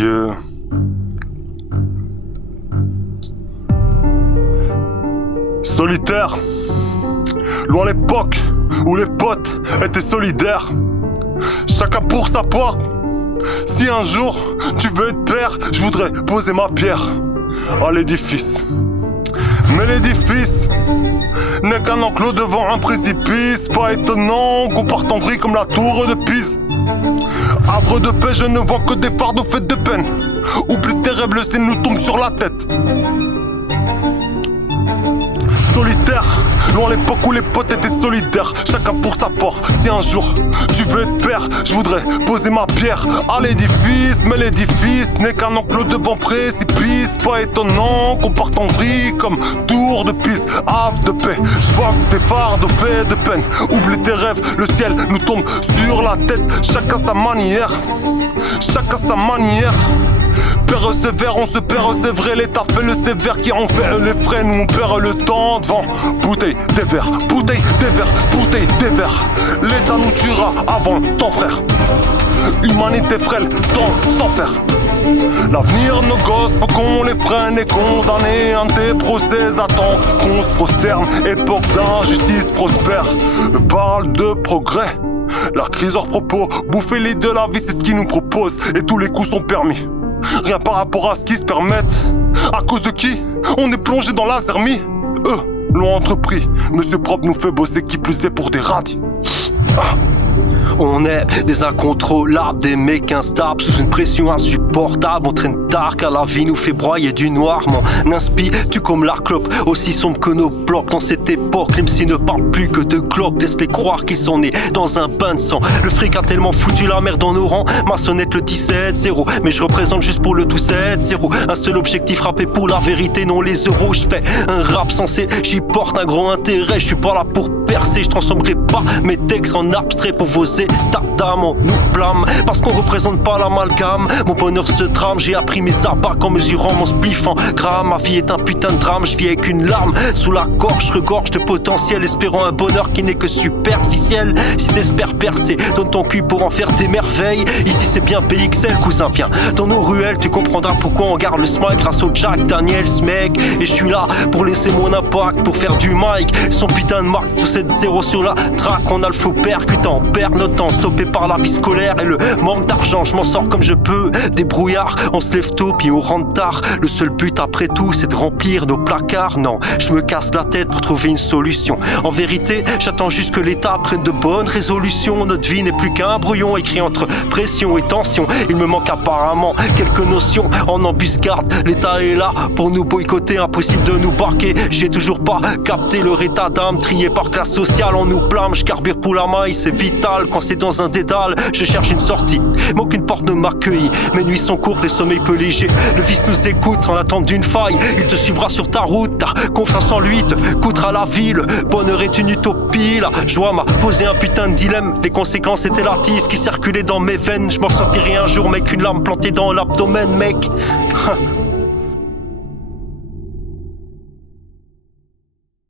Yeah. Solitaire, loin l'époque où les potes étaient solidaires. Chacun pour sa part. Si un jour tu veux être père, je voudrais poser ma pierre à l'édifice. Mais l'édifice n'est qu'un enclos devant un précipice. Pas étonnant qu'on parte en vrille comme la tour de Pise. Havre de paix, je ne vois que des fardeaux faits de peine. Oublie tes rêves, le ciel nous tombe sur la tête. Solitaire, loin l'époque où les potes étaient solidaires. Chacun pour sa part. Si un jour tu veux être père, je voudrais poser ma pierre à l'édifice. Mais l'édifice n'est qu'un enclos devant précipice. Pas étonnant qu'on parte en vrille comme tour de Pise. Havre de paix, je vois que tes fardeaux faits de peine. Oublie tes rêves, le ciel nous tombe sur la tête. Chacun sa manière, chacun sa manière. Père sévère, on se perd, c'est vrai, l'état fait le sévère qui en fait les frais, nous on perd le temps devant. Bouteille, des verres, bouteille, des verres, bouteille, des verres. L'état nous tuera avant ton frère. Humanité frêle, temps sans faire. L'avenir de nos gosses, faut qu'on les freine et condamner. Un des procès attend qu'on se prosterne. Époque d'injustice prospère, parle de progrès. La crise hors propos, bouffer les de la vie, c'est ce qu'ils nous proposent. Et tous les coups sont permis. Rien par rapport à ce qu'ils se permettent. À cause de qui on est plongé dans la zermie. Eux l'ont entrepris. Monsieur Propre nous fait bosser, qui plus est pour des radis. On est des incontrôlables, des mecs instables, sous une pression insupportable. On traîne tard car la vie nous fait broyer du noir. M'en inspire, tu comme la clope, aussi sombre que nos blocs. Dans cette époque, les MC ne parlent plus que de Glock. Laisse-les croire qu'ils sont nés dans un bain de sang. Le fric a tellement foutu la merde dans nos rangs. Ma sonnette le 17-0, mais je représente juste pour le tout 7-0. Un seul objectif, rapper pour la vérité, non les euros. Je fais un rap sensé, j'y porte un gros intérêt. Je suis pas là pour percer, je transformerai pas mes textes en abstrait pour vos états d'âme. On nous blâme parce qu'on représente pas l'amalgame. Mon bonheur se trame, j'ai appris mes abats en mesurant mon spliff en grammes. Ma vie est un putain de drame, je vis avec une larme sous la gorge, regorge de potentiel, espérant un bonheur qui n'est que superficiel. Si t'espères percer, donne ton cul pour en faire des merveilles. Ici c'est bien PXL, cousin, viens dans nos ruelles, tu comprendras pourquoi on garde le smile grâce au Jack Daniels, mec. Et je suis là pour laisser mon impact, pour faire du mic, son putain de marque, tout 7-0 sur la track. On a le faux percutant, perd notre temps, stoppé par la vie scolaire et le manque d'argent. Je m'en sors comme je peux, débrouillard, on se lève tôt puis on rentre tard. Le seul but après tout c'est de remplir nos placards. Non, je me casse la tête pour trouver une solution. En vérité, j'attends juste que l'État prenne de bonnes résolutions. Notre vie n'est plus qu'un brouillon écrit entre pression et tension. Il me manque apparemment quelques notions en embuscade. L'État est là pour nous boycotter, impossible de nous barquer. J'ai toujours pas capté leur état d'âme, trié par classe sociale. On nous blâme, je carbure pour la maille, c'est vital. Quand c'est dans un dédale, je cherche une sortie, mais aucune porte ne m'accueille. Mes nuits sont courtes, les sommeils peu légers. Le vice nous écoute en attente d'une faille. Il te suivra sur ta route, ta confiance en lui te coûtera la vie. Le bonheur est une utopie, la joie m'a posé un putain de dilemme. Les conséquences étaient la tisse qui circulait dans mes veines. Je m'en sortirai un jour, mec, une lame plantée dans l'abdomen, mec.